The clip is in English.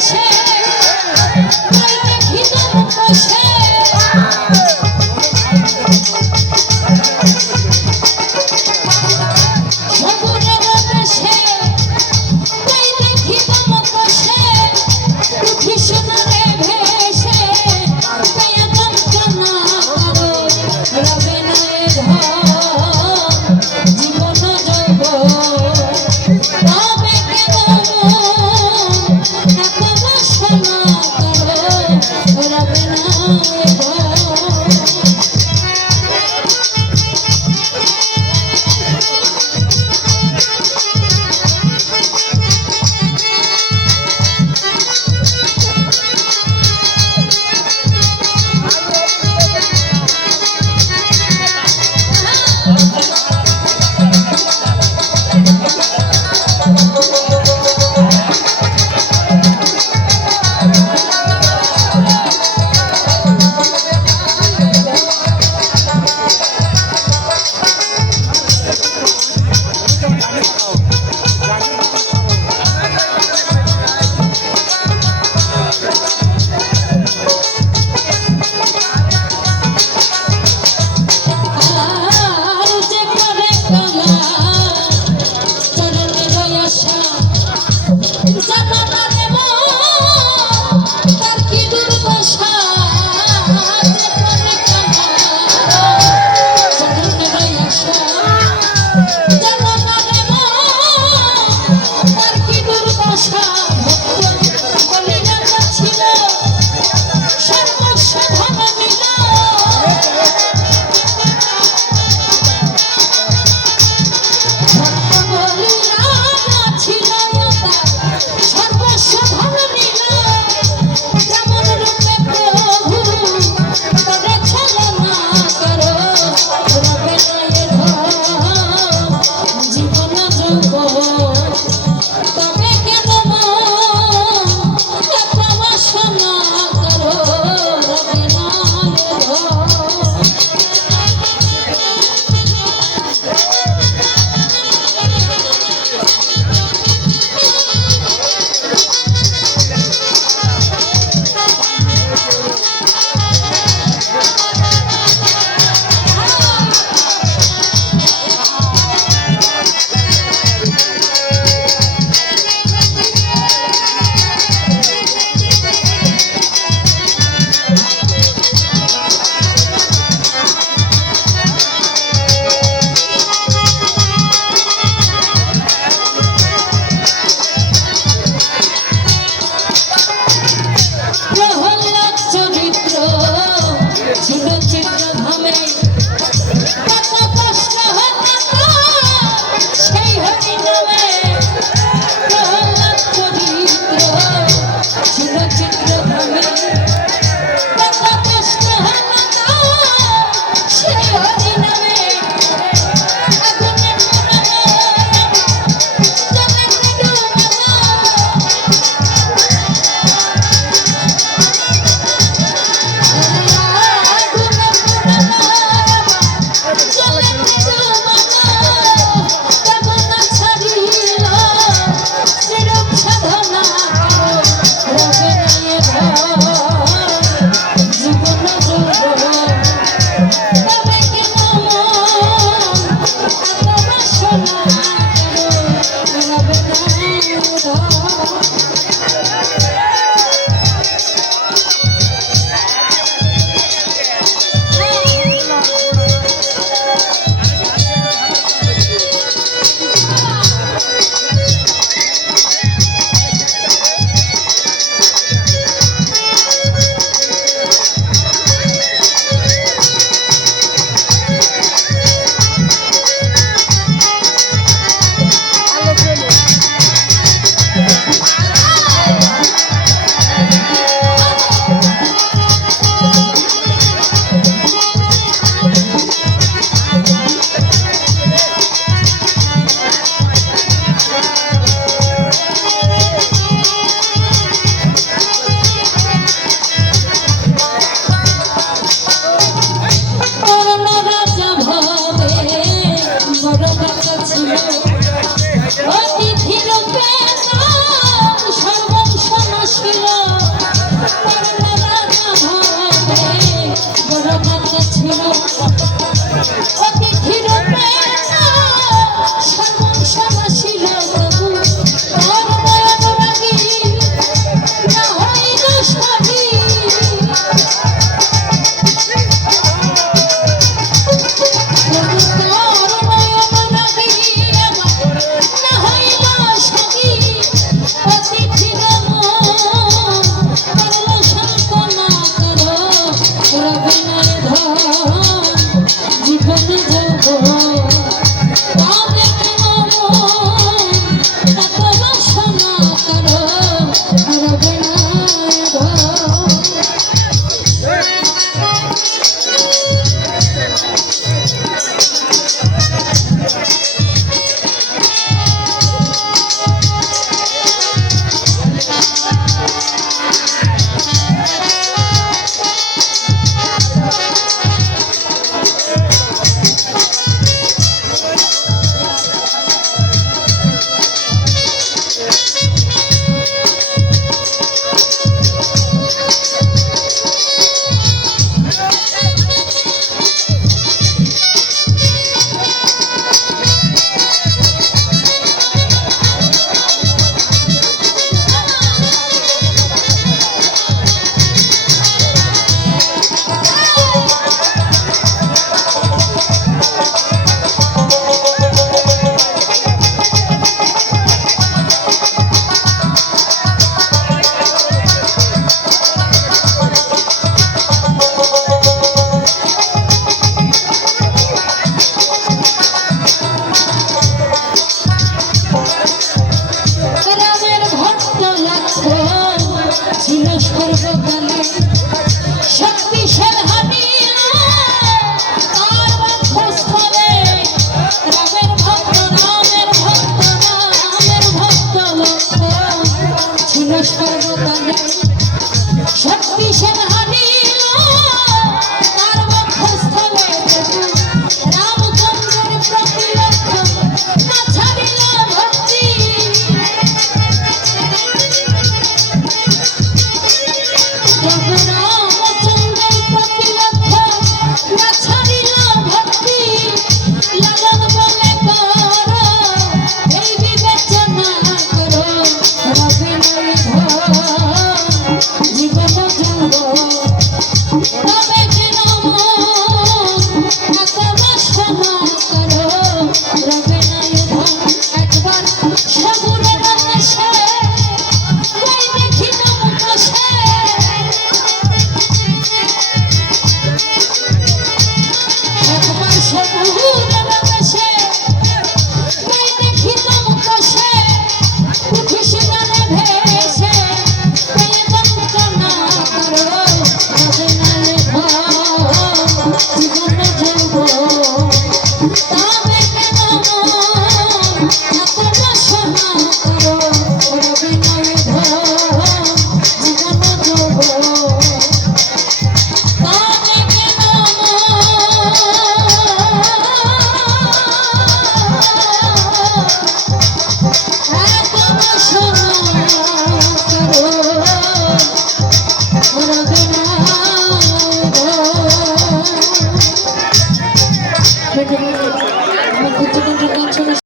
আছে